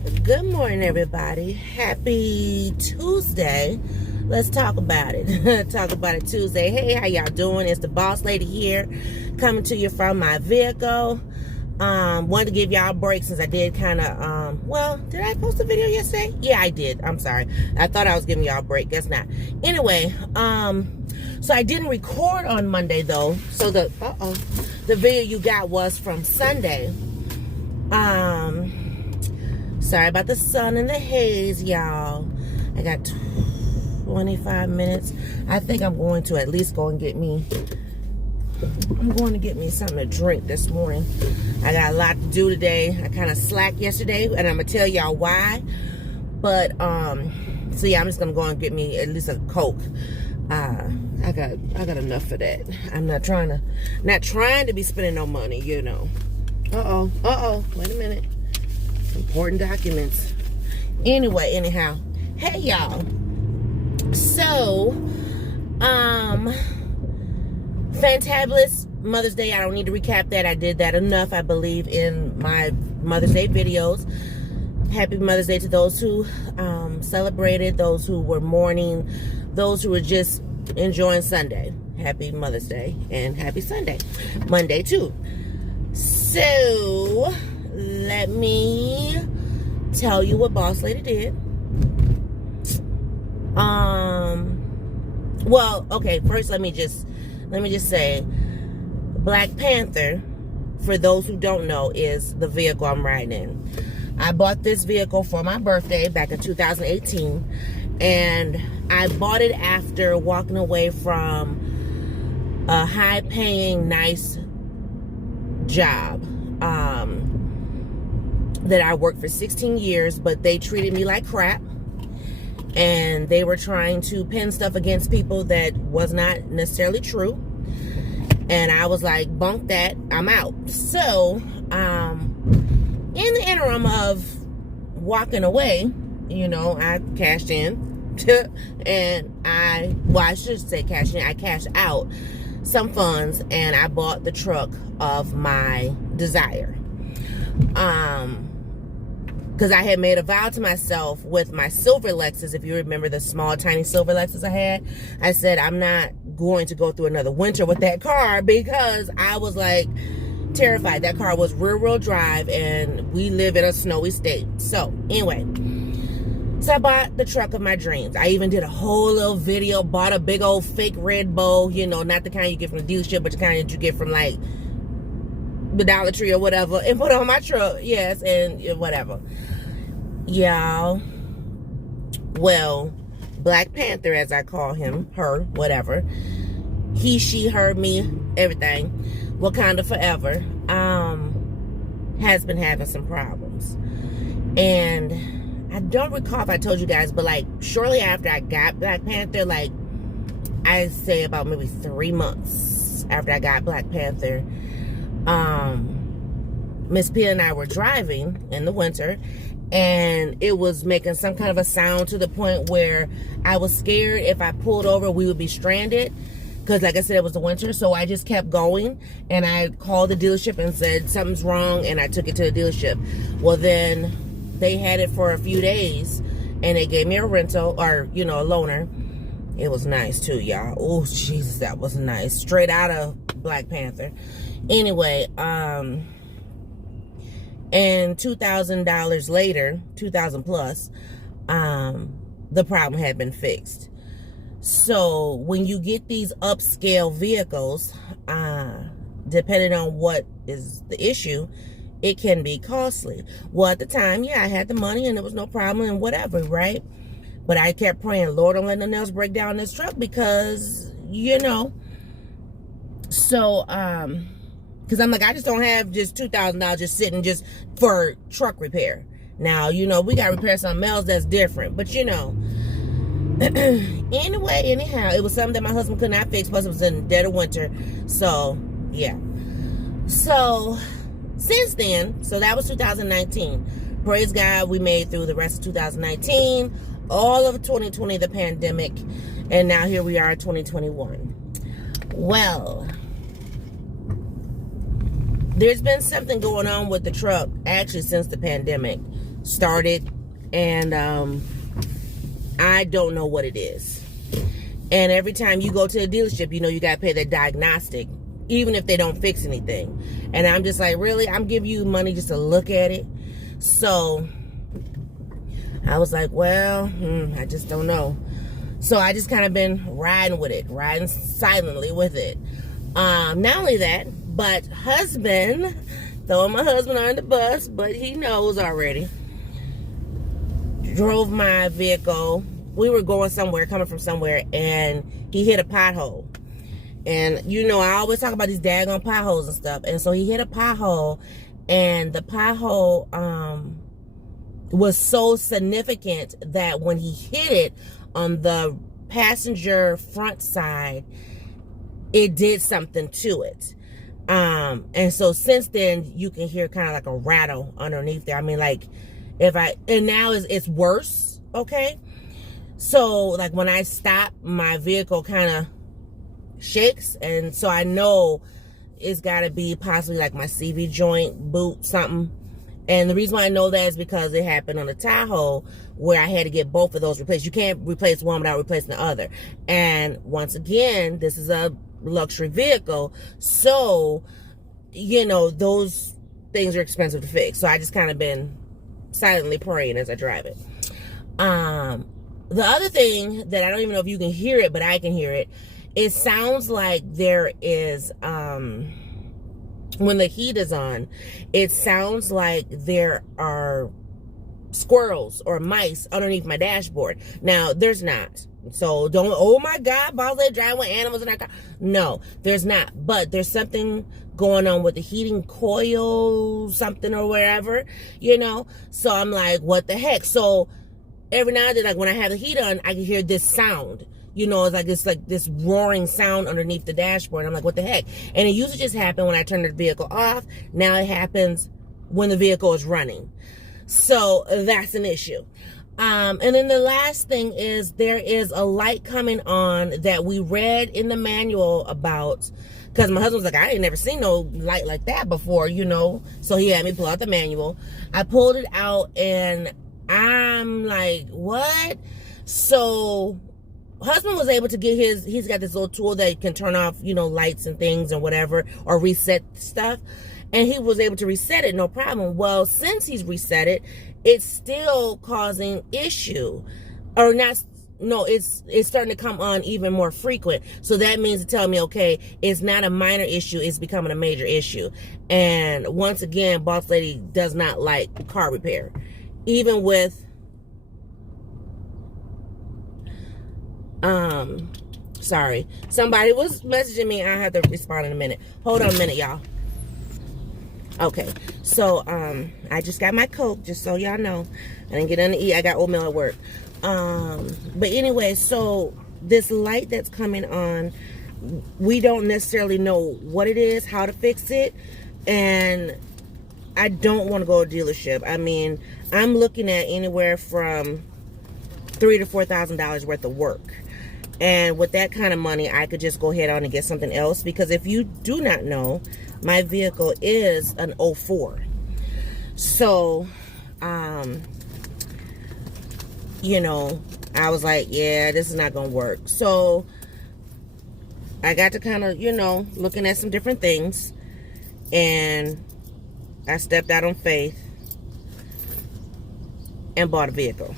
Good morning, everybody. Happy Tuesday. Let's talk about it. Talk about it Tuesday. Hey, how y'all doing? It's the boss lady here, coming to you from my vehicle. Wanted to give y'all a break since I did kind of, well, did I post a video yesterday? Yeah, I did. I'm sorry. I thought I was giving y'all a break. Guess not. Anyway, so I didn't record on Monday though. So the video you got was from Sunday. Sorry about the sun and the haze, y'all. I got 25 minutes. I think I'm going to at least go and get me, I'm going to get me something to drink this morning. I got a lot to do today. I kind of slacked yesterday, and I'm going to tell y'all why. But, so yeah, I'm just going to go and get me at least a Coke. I got enough for that. I'm not trying to be spending no money, you know. Wait a minute. Important documents. Anyway, anyhow. Hey, y'all. So, fantabulous Mother's Day. I don't need to recap that. I did that enough, I believe, in my Mother's Day videos. Happy Mother's Day to those who celebrated, those who were mourning, those who were just enjoying Sunday. Happy Mother's Day and happy Sunday. Monday, too. So, let me tell you what Boss Lady did. Well, okay, first let me just say Black Panther, for those who don't know, is the vehicle I'm riding in. I bought this vehicle for my birthday back in 2018, and I bought it after walking away from a high-paying, nice job that I worked for 16 years, but they treated me like crap, and they were trying to pin stuff against people that was not necessarily true, and I was like, bunk that, I'm out. So in the interim of walking away, you know, I cashed in and I should say cashed in, I cashed out some funds, and I bought the truck of my desire. Because I had made a vow to myself with my silver Lexus. If you remember the small, tiny silver Lexus I had, I said I'm not going to go through another winter with that car, because I was like terrified. That car was rear-wheel drive, and we live in a snowy state. So anyway, so I bought the truck of my dreams. I even did a whole little video, bought a big old fake red bow, you know, not the kind you get from the dealership, but the kind that you get from like the Dollar Tree or whatever, and put on my truck. Yes, and whatever. Y'all, well, Black Panther, as I call him, her, whatever, he, she, her, me, everything, Wakanda forever, has been having some problems. And I don't recall if I told you guys, but like shortly after I got Black Panther, like I'd say about maybe 3 months after I got Black Panther, Miss Pia and I were driving in the winter, and it was making some kind of a sound to the point where I was scared if I pulled over we would be stranded, because like I said, it was the winter. So I just kept going, and I called the dealership and said something's wrong, and I took it to the dealership. Well, then they had it for a few days, and they gave me a rental, or you know, a loaner. It was nice too, y'all. Oh Jesus, that was nice, straight out of Black Panther. Anyway, and $2,000 later, 2,000 plus, the problem had been fixed. So when you get these upscale vehicles, depending on what is the issue, it can be costly. Well, at the time, yeah, I had the money and there was no problem and whatever, right? But I kept praying, Lord, don't let nothing else break down this truck, because, you know. So, because I'm like, I just don't have just $2,000 just sitting just for truck repair. Now, you know, we got to repair something else that's different. But, you know, anyway, anyhow, it was something that my husband could not fix. Plus, it was in the dead of winter. So, yeah. So, since then, so that was 2019. Praise God, we made through the rest of 2019. All of 2020, the pandemic. And now here we are, 2021. Well, there's been something going on with the truck actually since the pandemic. started, and I don't know what it is. And every time you go to a dealership, you know you got to pay that diagnostic, even if they don't fix anything. And I'm just like, really? I'm giving you money just to look at it? So I was like, well, I just don't know. So I just kind of been riding with it, riding silently with it. Not only that, but husband, throwing my husband on the bus, but he knows already, drove my vehicle. We were going somewhere, coming from somewhere, and he hit a pothole. And, you know, I always talk about these daggone potholes and stuff. And so he hit a pothole, and the pothole was so significant that when he hit it on the passenger front side, it did something to it. And so since then, you can hear kind of like a rattle underneath there. I mean, like, and now it's worse, okay? So, like, when I stop, my vehicle kind of shakes, and so I know it's got to be possibly like my CV joint, boot, something. And the reason why I know that is because it happened on the Tahoe, where I had to get both of those replaced. You can't replace one without replacing the other. And once again, this is a luxury vehicle, so, you know, those things are expensive to fix. So I just kind of been silently praying as I drive it. The other thing that I don't even know if you can hear it, but I can hear it, it sounds like there is, when the heat is on, it sounds like there are squirrels or mice underneath my dashboard. Now, there's not. So don't, oh my God, boss lady driving with animals in our car. No, there's not. But there's something going on with the heating coil, something or wherever, you know. So I'm like, what the heck? So every now and then, like when I have the heat on, I can hear this sound. You know, it's like this roaring sound underneath the dashboard. I'm like, what the heck? And it usually just happens when I turn the vehicle off. Now it happens when the vehicle is running. So that's an issue. And then the last thing is there is a light coming on that we read in the manual about, because my husband was like, I ain't never seen no light like that before, you know. So he had me pull out the manual. I pulled it out and I'm like, what? So husband was able to get he's got this little tool that can turn off, you know, lights and things and whatever, or reset stuff. And he was able to reset it, no problem. Well, since he's reset it, it's still causing issue. Or not, no, it's starting to come on even more frequent. So that means to tell me, okay, it's not a minor issue, it's becoming a major issue. And once again, boss lady does not like car repair. Even with sorry, somebody was messaging me. I have to respond in a minute. Hold on a minute, y'all. Okay, so I just got my Coke, just so y'all know. I didn't get nothing to eat. I got oatmeal at work. But anyway, so this light that's coming on, we don't necessarily know what it is, how to fix it, and I don't want to go to a dealership. I mean, I'm looking at anywhere from $3,000 to $4,000 worth of work. And with that kind of money, I could just go ahead on and get something else. Because if you do not know, my vehicle is an 04. So, you know, I was like, yeah, this is not going to work. So, I got to kind of, you know, looking at some different things. And I stepped out on faith and bought a vehicle.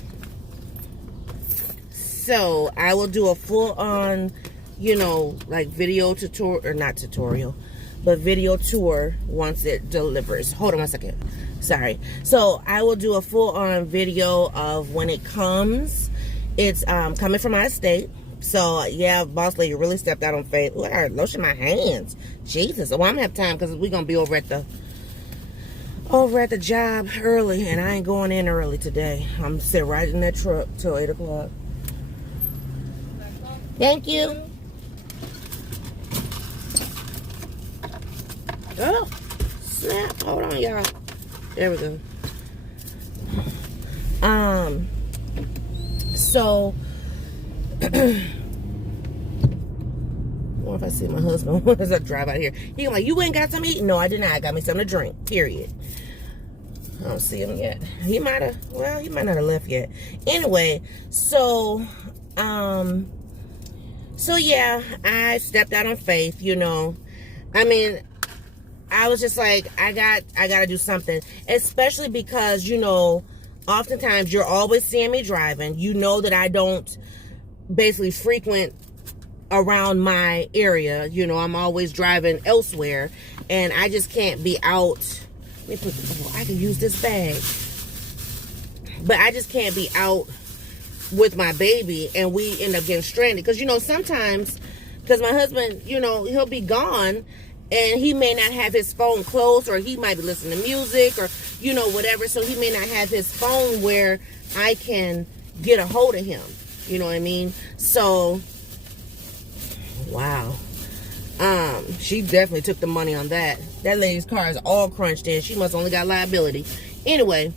So I will do a full-on, you know, like video tutorial, or not tutorial, but video tour once it delivers. Hold on one second. Sorry. So I will do a full-on video of when it comes. It's coming from my estate. So yeah, boss lady really stepped out on faith. Ooh, I gotta lotion my hands. Jesus. Well, I'm gonna have time because we're gonna be over at the job early, and I ain't going in early today. I'm sitting right in that truck till 8 o'clock. Thank you. Oh, snap. Hold on, y'all. There we go. So, I wonder if I see my husband as I drive out here. He like, you ain't got something to eat? No, I did not. I got me something to drink, period. I don't see him yet. He might not have left yet. Anyway, so yeah, I stepped out on faith, you know. I mean, I was just like, I got to do something, especially because, you know, oftentimes you're always seeing me driving. You know that I don't basically frequent around my area. You know, I'm always driving elsewhere, and I just can't be out. Let me put, I can use this bag, but I just can't be out with my baby and we end up getting stranded. Because, you know, sometimes, because my husband, you know, he'll be gone and he may not have his phone close, or he might be listening to music, or, you know, whatever. So he may not have his phone where I can get a hold of him. You know what I mean? So, wow. She definitely took the money on that. That lady's car is all crunched in. She must only got liability. Anyway,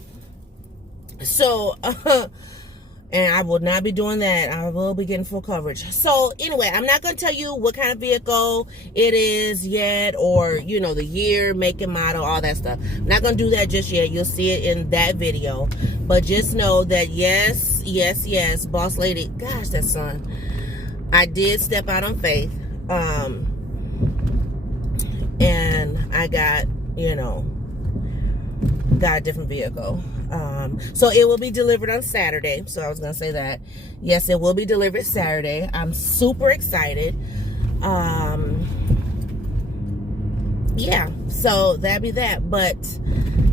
so, and I will not be doing that. I will be getting full coverage. So anyway, I'm not going to tell you what kind of vehicle it is yet, or, you know, the year, make and model, all that stuff. I'm not going to do that just yet. You'll see it in that video. But just know that yes, boss lady, gosh, that son, I did step out on faith. And I got, you know, got a different vehicle. So it will be delivered on Saturday. So I was going to say that. Yes, it will be delivered Saturday. I'm super excited. Yeah, so that'd be that. But,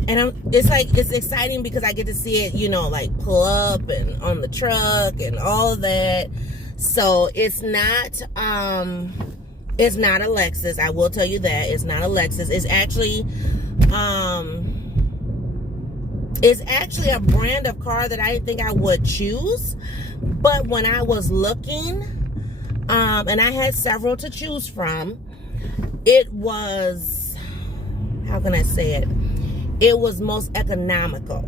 and it's exciting because I get to see it, you know, like pull up and on the truck and all of that. So it's not a Lexus. I will tell you that. It's not a Lexus. It's actually a brand of car that I didn't think I would choose. But when I was looking, and I had several to choose from, it was, how can I say it? It was most economical.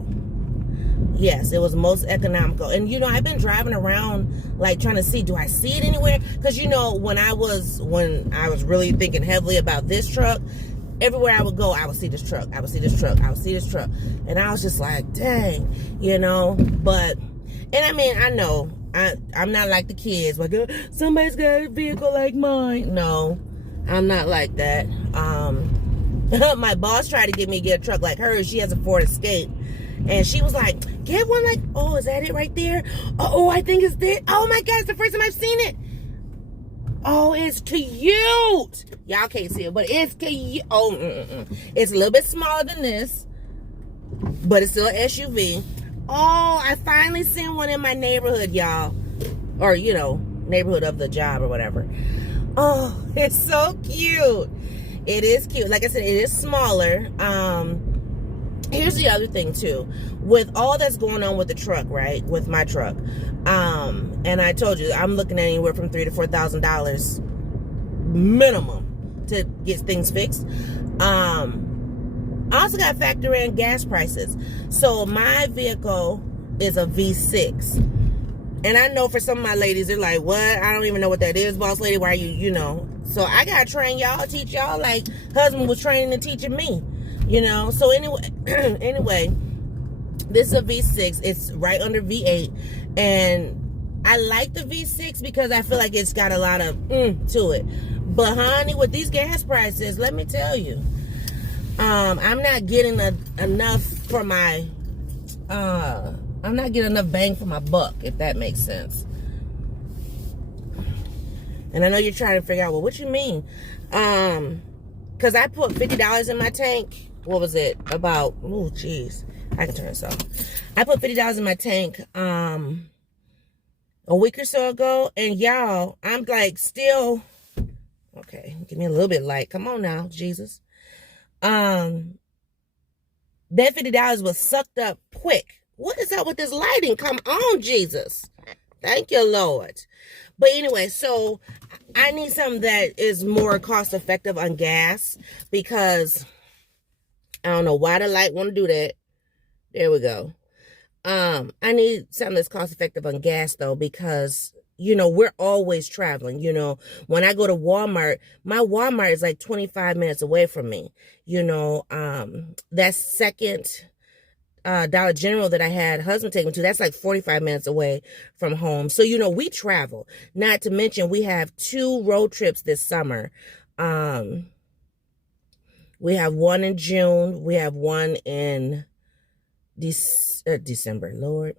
Yes, it was most economical. And, you know, I've been driving around, like, trying to see, do I see it anywhere? Because, you know, when I was really thinking heavily about this truck, everywhere I would go, I would see this truck. I would see this truck. I would see this truck. And I was just like, dang, you know. But, and I mean, I know, I'm not like the kids. Like, somebody's got a vehicle like mine. No, I'm not like that. My boss tried to get me to get a truck like hers. She has a Ford Escape. And she was like, get one like, oh, is that it right there? Oh, I think it's this. Oh my God, it's the first time I've seen it. Oh, it's cute. Y'all can't see it, but it's cute. Oh, it's a little bit smaller than this, but it's still an SUV. Oh, I finally seen one in my neighborhood, y'all. Or, you know, neighborhood of the job or whatever. Oh, it's so cute. It is cute. Like I said, it is smaller. Here's the other thing too, with all that's going on with the truck, right? With my truck, and I told you I'm looking at anywhere from $3,000 to $4,000 minimum to get things fixed. I also got to factor in gas prices. So my vehicle is a V6, and I know for some of my ladies, they're like, "What? I don't even know what that is, boss lady. Why are you know?" So I gotta train y'all, teach y'all, like husband was training and teaching me. You know, so anyway, this is a V6. It's right under V8. And I like the V6 because I feel like it's got a lot of to it. But honey, with these gas prices, let me tell you, I'm not getting enough for my, I'm not getting enough bang for my buck, if that makes sense. And I know you're trying to figure out, well, what you mean? Because I put $50 in my tank. What was it? About, oh, geez. I can turn this off. I put $50 in my tank a week or so ago. And y'all, I'm like still, okay, give me a little bit light. Come on now, Jesus. That $50 was sucked up quick. What is up with this lighting? Come on, Jesus. Thank you, Lord. But anyway, so I need something that is more cost effective on gas, because I don't know why the light want to do that. There we go. I need something that's cost effective on gas though, because, you know, we're always traveling. You know, when I go to Walmart, my Walmart is like 25 minutes away from me. You know, that second Dollar General that I had husband take me to, that's like 45 minutes away from home. So, we travel. Not to mention, we have 2 road trips this summer. We have one in June. We have one in December, Lord.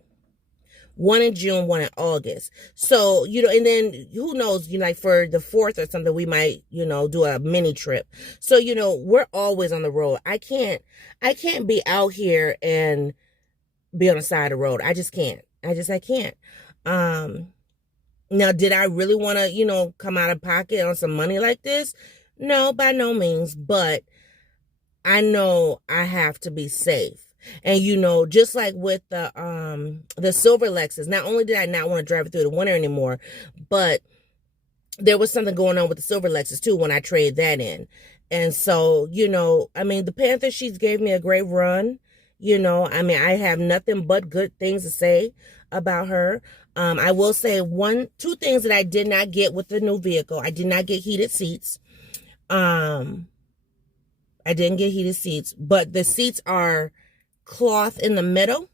One in June, one in August. So, and then who knows, like for the 4th or something, we might, do a mini trip. So, we're always on the road. I can't be out here and be on the side of the road. I just can't. I can't. Now, did I really want to, come out of pocket on some money like this? No, by no means. But I know I have to be safe. And just like with the silver Lexus, not only did I not want to drive it through the winter anymore, but there was something going on with the silver Lexus too when I traded that in. And so, the Panther, she's gave me a great run. I have nothing but good things to say about her. I will say 2 things that I did not get with the new vehicle. I did not get heated seats. I didn't get heated seats, but the seats are cloth in the middle,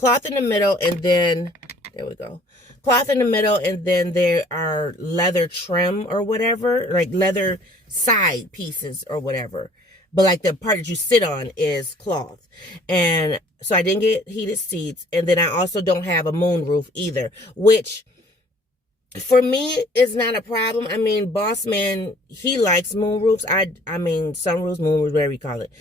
and then there we go, cloth in the middle, and then there are leather trim or whatever, like leather side pieces or whatever, but like the part that you sit on is cloth. And so I didn't get heated seats, and then I also don't have a moon roof either, which for me is not a problem. I mean, boss man, he likes moon roofs. I mean, sunroofs, moon roofs, whatever you call it.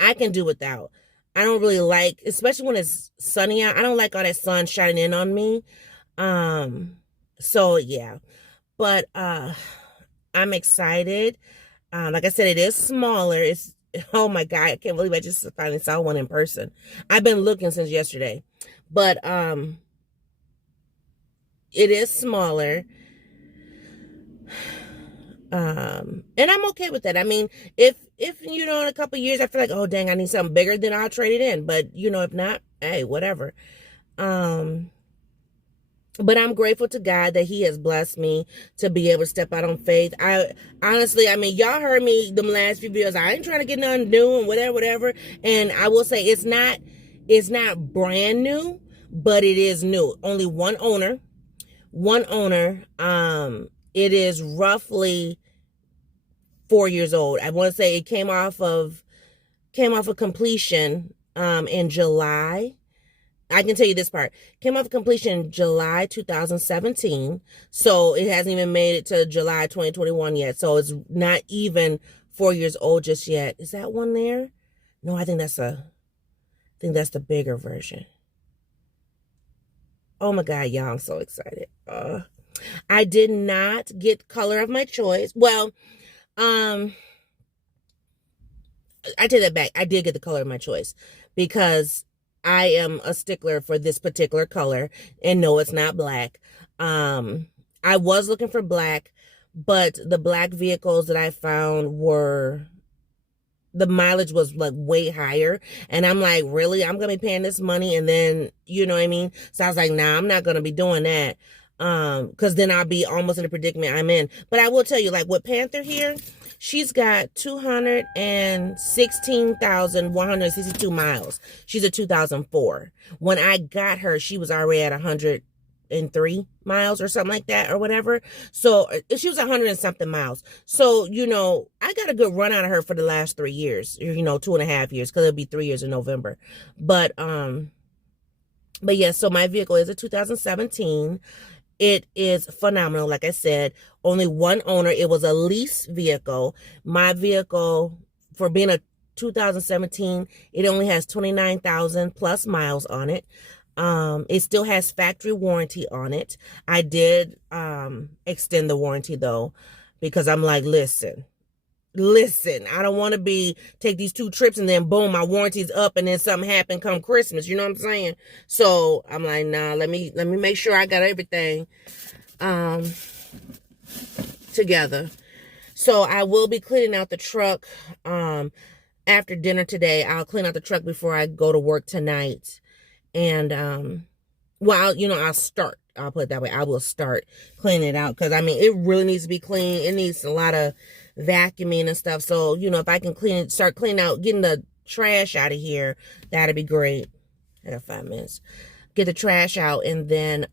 I can do without. I don't really like, especially when it's sunny out, I don't like all that sun shining in on me. So yeah, but, I'm excited. Like I said, it is smaller. Oh my God, I can't believe I just finally saw one in person. I've been looking since yesterday, but, it is smaller. And I'm okay with that. I mean, if in a couple of years I feel like, oh dang, I need something bigger, then I'll trade it in. But if not, hey, whatever. But I'm grateful to God that he has blessed me to be able to step out on faith. I honestly, y'all heard me them last few videos. I ain't trying to get nothing new and whatever. And I will say it's not brand new, but it is new. Only one owner. It is roughly 4 years old. I want to say it came off of completion in July. I can tell you this part. Came off completion in July 2017. So it hasn't even made it to July 2021 yet. So it's not even 4 years old just yet. Is that one there? No, I think that's the bigger version. Oh my God, y'all, I'm so excited. I did not get color of my choice. Well, I take that back. I did get the color of my choice because I am a stickler for this particular color. And no, it's not black. I was looking for black, but the black vehicles that I found the mileage was like way higher. And I'm like, really? I'm going to be paying this money? And then, you know what I mean? So I was like, nah, I'm not going to be doing that. Cause then I'll be almost in the predicament I'm in. But I will tell you, like with Panther here, she's got 216,162 miles. She's a 2004. When I got her, she was already at 103 miles or something like that or whatever. So she was 100 and something miles. So, I got a good run out of her for the last 3 years, 2.5 years, cause it'll be 3 years in November. But yeah, so my vehicle is a 2017. It is phenomenal. Like I said, only one owner. It was a lease vehicle. My vehicle, for being a 2017, it only has 29,000 plus miles on it. It still has factory warranty on it. I did extend the warranty though, because I'm like, listen, I don't want to take these 2 trips and then boom, my warranty's up and then something happened come Christmas. You know what I'm saying? So I'm like, nah, let me make sure I got everything together. So I will be cleaning out the truck after dinner today. I'll clean out the truck before I go to work tonight. And I'll start. I'll put it that way. I will start cleaning it out because it really needs to be clean. It needs a lot of vacuuming and stuff. So, if I can start cleaning out, getting the trash out of here, that'd be great. I got 5 minutes. Get the trash out, and then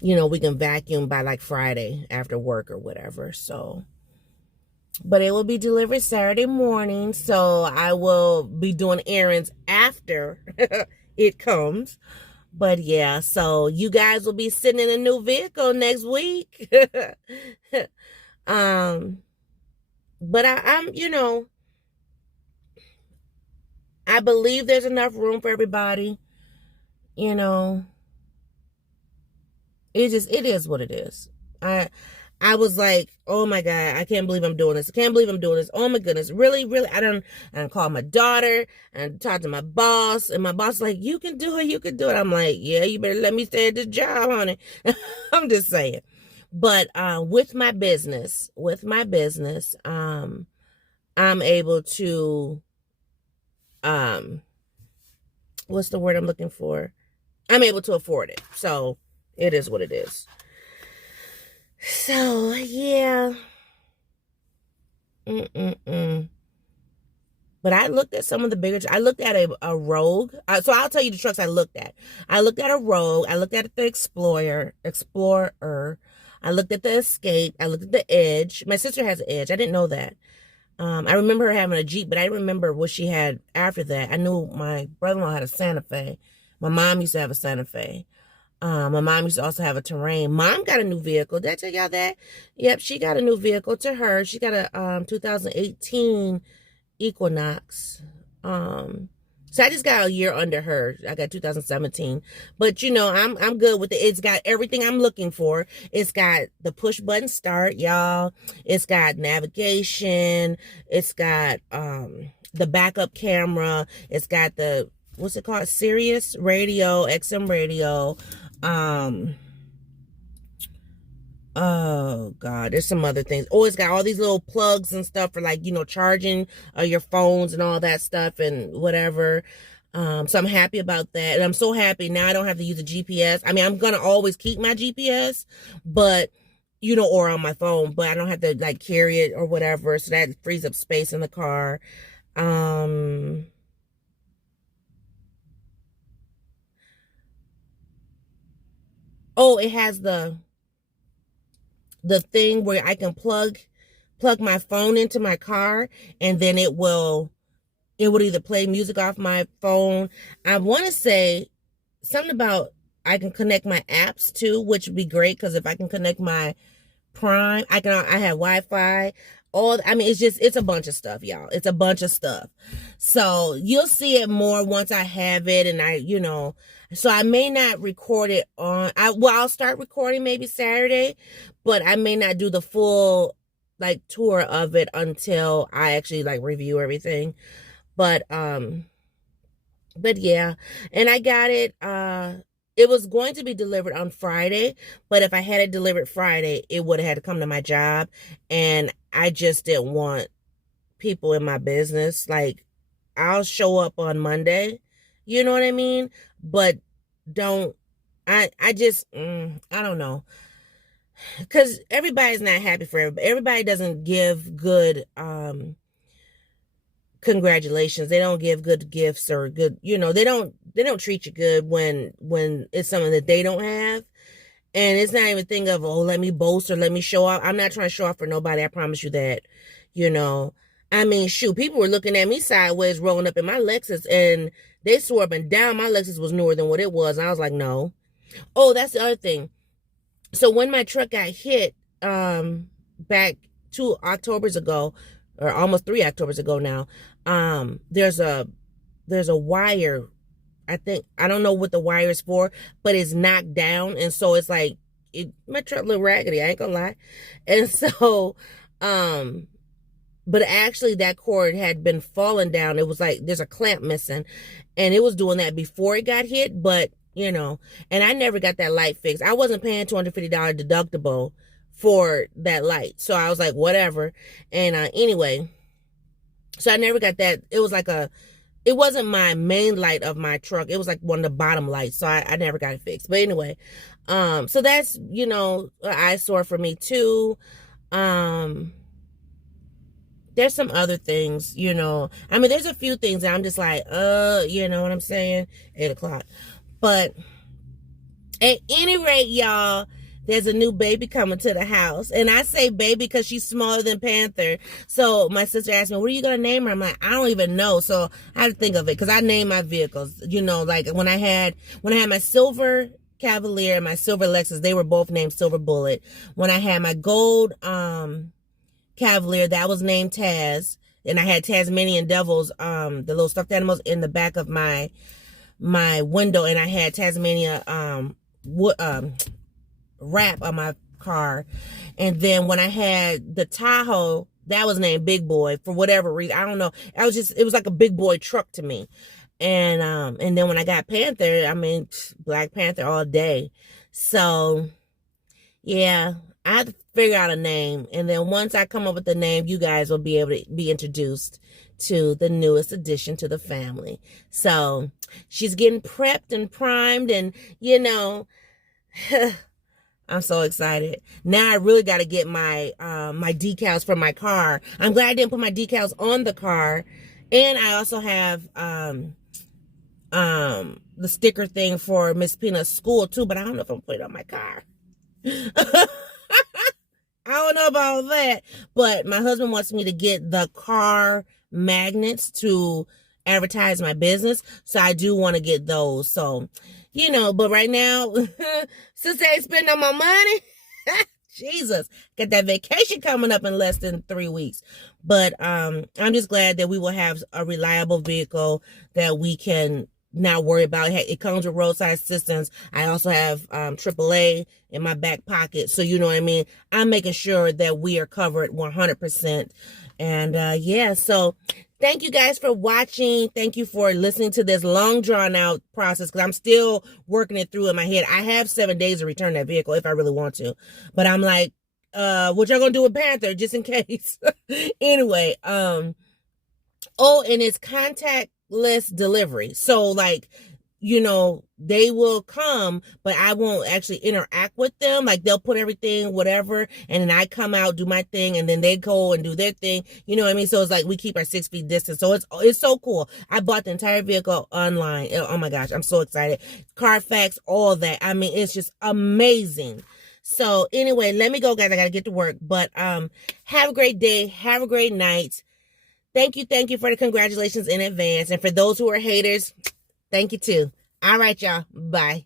we can vacuum by like Friday after work or whatever. So, but it will be delivered Saturday morning, so I will be doing errands after it comes. But yeah, so you guys will be sitting in a new vehicle next week. But I believe there's enough room for everybody. It is what it is. I was like, oh my God, I can't believe I'm doing this. I can't believe I'm doing this. Oh my goodness. Really, really. I call my daughter and talk to my boss, and my boss is like, you can do it. You can do it. I'm like, yeah, you better let me stay at this job, honey. I'm just saying. But with my business, I'm able to, what's the word I'm looking for? I'm able to afford it. So it is what it is. So, yeah. But I looked at some of the bigger, I looked at a Rogue. So I'll tell you the trucks I looked at. I looked at a Rogue. I looked at the Explorer. I looked at the Escape. I looked at the Edge. My sister has an Edge. I didn't know that. I remember her having a Jeep, but I didn't remember what she had after that. I knew my brother-in-law had a Santa Fe. My mom used to have a Santa Fe. My mom used to also have a Terrain. Mom got a new vehicle. Did I tell y'all that? Yep, she got a new vehicle to her. She got a 2018 Equinox. So I just got a year under her. I got 2017. But I'm good with it. It's got everything I'm looking for. It's got the push button start, y'all. It's got navigation. It's got the backup camera. It's got the, what's it called? Sirius radio, XM radio. Oh God, there's some other things. Oh, it's got all these little plugs and stuff for like, charging your phones and all that stuff and whatever. So I'm happy about that. And I'm so happy now I don't have to use a GPS. I mean, I'm going to always keep my GPS, but or on my phone, but I don't have to like carry it or whatever. So that frees up space in the car. Oh, it has the thing where I can plug my phone into my car, and then it would either play music off my phone. I want to say something about I can connect my apps too, which would be great, because if I can connect my Prime, I have Wi-Fi. It's a bunch of stuff, y'all. It's a bunch of stuff. So you'll see it more once I have it, and so I may not record it I'll start recording maybe Saturday, but I may not do the full like tour of it until I actually like review everything. But yeah, and I got it. It was going to be delivered on Friday, but if I had it delivered Friday, it would have had to come to my job, and I just didn't want people in my business. Like, I'll show up on Monday, you know what I mean? But I don't know. Because everybody's not happy for everybody. Everybody doesn't give good, congratulations. They don't give good gifts or good, they don't treat you good when it's something that they don't have. And it's not even a thing of, oh, let me boast or let me show off. I'm not trying to show off for nobody. I promise you that. I mean, shoot, people were looking at me sideways rolling up in my Lexus, and they swore up and down my Lexus was newer than what it was. And I was like, no. Oh, that's the other thing. So when my truck got hit, back 2 Octobers ago, or almost 3 Octobers ago now, there's a wire. I don't know what the wire is for, but it's knocked down, and so it's like my truck look raggedy. I ain't gonna lie, and so, but actually that cord had been falling down. It was like there's a clamp missing, and it was doing that before it got hit, but. And I never got that light fixed. I wasn't paying $250 deductible for that light. So I was like, whatever. And anyway, so I never got that. It was like it wasn't my main light of my truck. It was like one of the bottom lights. So I never got it fixed. But anyway, so that's, an eyesore for me too. there's some other things, you know. I mean, there's a few things that I'm just like, you know what I'm saying? 8 o'clock. But at any rate, y'all, there's a new baby coming to the house. And I say baby because she's smaller than Panther. So my sister asked me, what are you going to name her? I'm like, I don't even know. So I have to think of it because I name my vehicles. You know, like when I had my silver Cavalier and my silver Lexus, they were both named Silver Bullet. When I had my gold Cavalier, that was named Taz. And I had Tasmanian Devils, the little stuffed animals in the back of my window. And I had Tasmania wrap on my car. And then when I had the Tahoe, that was named Big Boy for whatever reason. I don't know. It was like a big boy truck to me. And then when I got Panther, I mean, Black Panther all day. So yeah, I have to figure out a name. And then once I come up with the name, you guys will be able to be introduced to the newest addition to the family. So she's getting prepped and primed, and you know, I'm so excited. Now I really got to get my my decals for my car. I'm glad I didn't put my decals on the car. And I also have the sticker thing for Miss Peanut's school too, but I don't know if I'm putting it on my car. I don't know about that, but my husband wants me to get the car magnets to advertise my business, so I do want to get those. So, you know, but right now, since I ain't spending all my money, Jesus, got that vacation coming up in less than 3 weeks. But I'm just glad that we will have a reliable vehicle that we can not worry about. It comes with roadside assistance. I also have AAA in my back pocket. So, you know what I mean? I'm making sure that we are covered 100%. And yeah, so thank you guys for watching. Thank you for listening to this long drawn out process, because I'm still working it through in my head. I have 7 days to return that vehicle if I really want to. But I'm like, what y'all gonna do with Panther, just in case? Anyway, oh, and it's contactless delivery. So like, you know, they will come, but I won't actually interact with them. Like they'll put everything, whatever, and then I come out, do my thing, and then they go and do their thing. You know what I mean? So it's like we keep our 6 feet distance. So it's so cool. I bought the entire vehicle online. Oh my gosh, I'm so excited. Carfax, all that. I mean, it's just amazing. So anyway, let me go, guys. I gotta get to work. But have a great day. Have a great night. Thank you for the congratulations in advance. And for those who are haters, thank you too. All right, y'all. Bye.